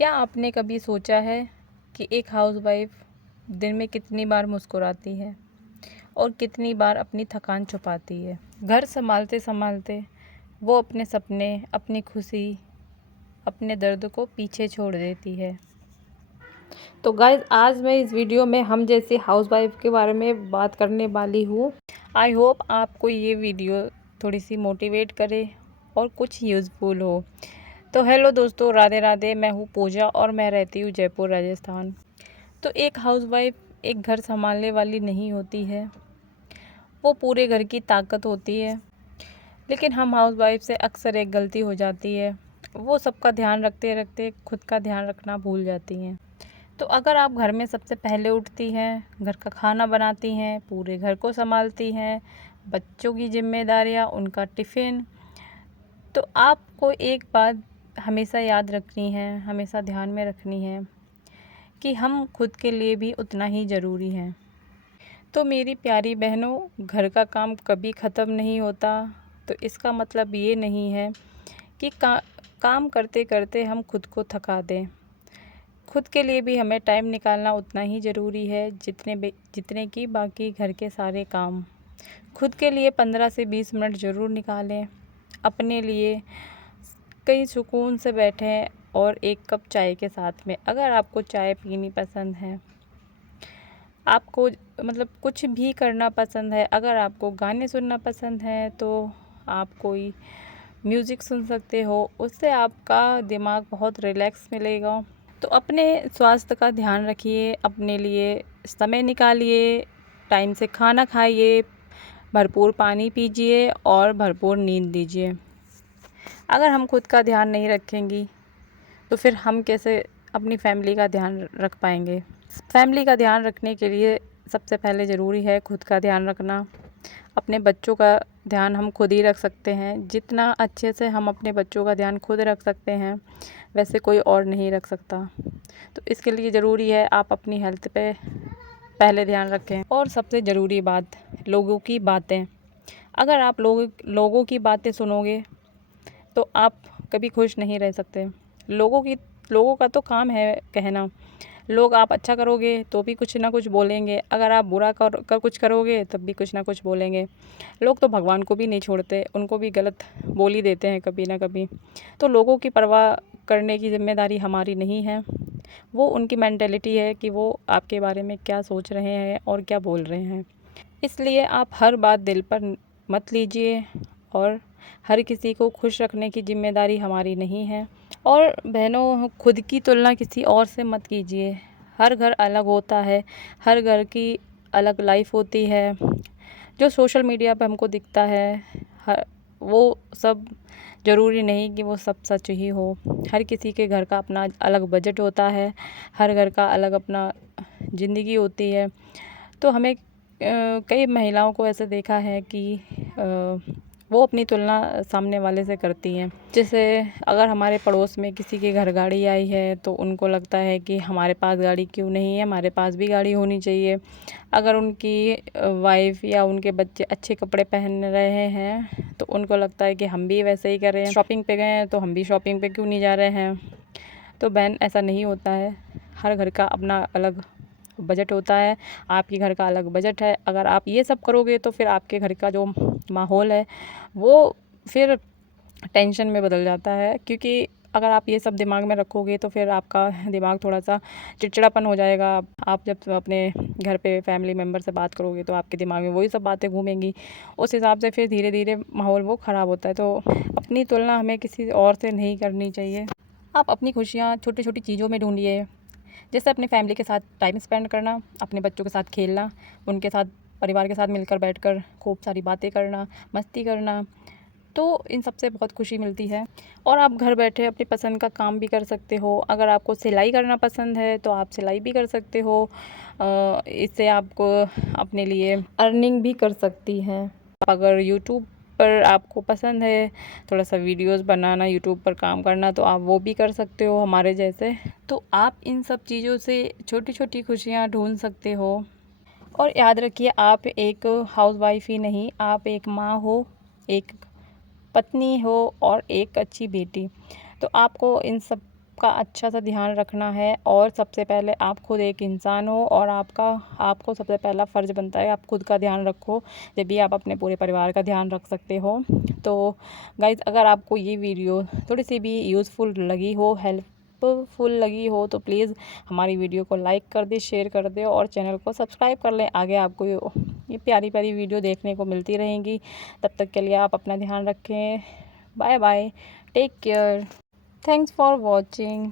क्या आपने कभी सोचा है कि एक हाउसवाइफ दिन में कितनी बार मुस्कुराती है और कितनी बार अपनी थकान छुपाती है? घर संभालते संभालते वो अपने सपने, अपनी खुशी, अपने दर्द को पीछे छोड़ देती है। तो गाइज़, आज मैं इस वीडियो में हम जैसी हाउसवाइफ के बारे में बात करने वाली हूँ। आई होप आपको ये वीडियो थोड़ी सी मोटिवेट करे और कुछ यूज़फुल हो। तो हेलो दोस्तों, राधे राधे। मैं हूँ पूजा और मैं रहती हूँ जयपुर, राजस्थान। तो एक हाउसवाइफ एक घर संभालने वाली नहीं होती है, वो पूरे घर की ताकत होती है। लेकिन हम हाउसवाइफ से अक्सर एक गलती हो जाती है, वो सबका ध्यान रखते रखते खुद का ध्यान रखना भूल जाती हैं। तो अगर आप घर में सबसे पहले उठती हैं, घर का खाना बनाती हैं, पूरे घर को संभालती हैं, बच्चों की जिम्मेदारियाँ, उनका टिफ़िन, तो आपको एक बात हमेशा याद रखनी है, हमेशा ध्यान में रखनी है कि हम खुद के लिए भी उतना ही ज़रूरी हैं। तो मेरी प्यारी बहनों, घर का काम कभी ख़त्म नहीं होता। तो इसका मतलब ये नहीं है कि काम करते करते हम खुद को थका दें। खुद के लिए भी हमें टाइम निकालना उतना ही ज़रूरी है जितने कि बाकी घर के सारे काम। खुद के लिए 15 से 20 मिनट ज़रूर निकालें। अपने लिए कहीं सुकून से बैठें और एक कप चाय के साथ में। अगर आपको चाय पीनी पसंद है, आपको मतलब कुछ भी करना पसंद है, अगर आपको गाने सुनना पसंद है तो आप कोई म्यूज़िक सुन सकते हो। उससे आपका दिमाग बहुत रिलैक्स मिलेगा। तो अपने स्वास्थ्य का ध्यान रखिए, अपने लिए समय निकालिए, टाइम से खाना खाइए, भरपूर पानी पीजिए और भरपूर नींद लीजिए। अगर हम खुद का ध्यान नहीं रखेंगी तो फिर हम कैसे अपनी फैमिली का ध्यान रख पाएंगे? फैमिली का ध्यान रखने के लिए सबसे पहले ज़रूरी है खुद का ध्यान रखना। अपने बच्चों का ध्यान हम खुद ही रख सकते हैं। जितना अच्छे से हम अपने बच्चों का ध्यान खुद रख सकते हैं, वैसे कोई और नहीं रख सकता। तो इसके लिए ज़रूरी है आप अपनी हेल्थ पे पहले ध्यान रखें। और सबसे ज़रूरी बात, लोगों की बातें। अगर आप लोगों की बातें सुनोगे तो आप कभी खुश नहीं रह सकते। लोगों का तो काम है कहना। लोग, आप अच्छा करोगे तो भी कुछ ना कुछ बोलेंगे, अगर आप बुरा कर कुछ करोगे तब भी कुछ ना कुछ बोलेंगे। लोग तो भगवान को भी नहीं छोड़ते, उनको भी गलत बोल ही देते हैं कभी ना कभी। तो लोगों की परवाह करने की ज़िम्मेदारी हमारी नहीं है। वो उनकी मेंटालिटी है कि वो आपके बारे में क्या सोच रहे हैं और क्या बोल रहे हैं। इसलिए आप हर बात दिल पर मत लीजिए और हर किसी को खुश रखने की ज़िम्मेदारी हमारी नहीं है। और बहनों, खुद की तुलना किसी और से मत कीजिए। हर घर अलग होता है, हर घर की अलग लाइफ होती है। जो सोशल मीडिया पे हमको दिखता है, वो सब ज़रूरी नहीं कि वो सब सच ही हो। हर किसी के घर का अपना अलग बजट होता है, हर घर का अलग अपना ज़िंदगी होती है। तो हमें कई महिलाओं को ऐसे देखा है कि वो अपनी तुलना सामने वाले से करती हैं। जैसे अगर हमारे पड़ोस में किसी के घर गाड़ी आई है तो उनको लगता है कि हमारे पास गाड़ी क्यों नहीं है, हमारे पास भी गाड़ी होनी चाहिए। अगर उनकी वाइफ या उनके बच्चे अच्छे कपड़े पहन रहे हैं तो उनको लगता है कि हम भी वैसे ही कर रहे हैं। शॉपिंग पे गए हैं तो हम भी शॉपिंग पे क्यों नहीं जा रहे हैं। तो बहन, ऐसा नहीं होता है। हर घर का अपना अलग बजट होता है, आपके घर का अलग बजट है। अगर आप ये सब करोगे तो फिर आपके घर का जो माहौल है वो फिर टेंशन में बदल जाता है। क्योंकि अगर आप ये सब दिमाग में रखोगे तो फिर आपका दिमाग थोड़ा सा चिड़चिड़ापन हो जाएगा। आप जब अपने घर पे फैमिली मेम्बर से बात करोगे तो आपके दिमाग में वही सब बातें घूमेंगी। उस हिसाब से फिर धीरे धीरे माहौल वो ख़राब होता है। तो अपनी तुलना हमें किसी और से नहीं करनी चाहिए। आप अपनी खुशियाँ छोटी छोटी चीज़ों में ढूंढिए। जैसे अपने फैमिली के साथ टाइम स्पेंड करना, अपने बच्चों के साथ खेलना, उनके साथ परिवार के साथ मिलकर बैठकर खूब सारी बातें करना, मस्ती करना, तो इन सब से बहुत खुशी मिलती है। और आप घर बैठे अपनी पसंद का काम भी कर सकते हो। अगर आपको सिलाई करना पसंद है तो आप सिलाई भी कर सकते हो। इससे आपको अपने लिए अर्निंग भी कर सकती हैं। अगर यूट्यूब पर आपको पसंद है थोड़ा सा वीडियोस बनाना, यूट्यूब पर काम करना, तो आप वो भी कर सकते हो हमारे जैसे। तो आप इन सब चीज़ों से छोटी छोटी खुशियाँ ढूंढ सकते हो। और याद रखिए, आप एक हाउसवाइफ ही नहीं, आप एक माँ हो, एक पत्नी हो और एक अच्छी बेटी। तो आपको इन सब आपका अच्छा सा ध्यान रखना है। और सबसे पहले आप खुद एक इंसान हो और आपको सबसे पहला फ़र्ज़ बनता है आप खुद का ध्यान रखो, जब भी आप अपने पूरे परिवार का ध्यान रख सकते हो। तो गाइज़, अगर आपको ये वीडियो थोड़ी सी भी यूज़फुल लगी हो, हेल्पफुल लगी हो, तो प्लीज़ हमारी वीडियो को लाइक कर दे, शेयर कर दे और चैनल को सब्सक्राइब कर लें। आगे आपको ये प्यारी प्यारी वीडियो देखने को मिलती रहेंगी। तब तक के लिए आप अपना ध्यान रखें। Bye bye, take care, thanks for watching.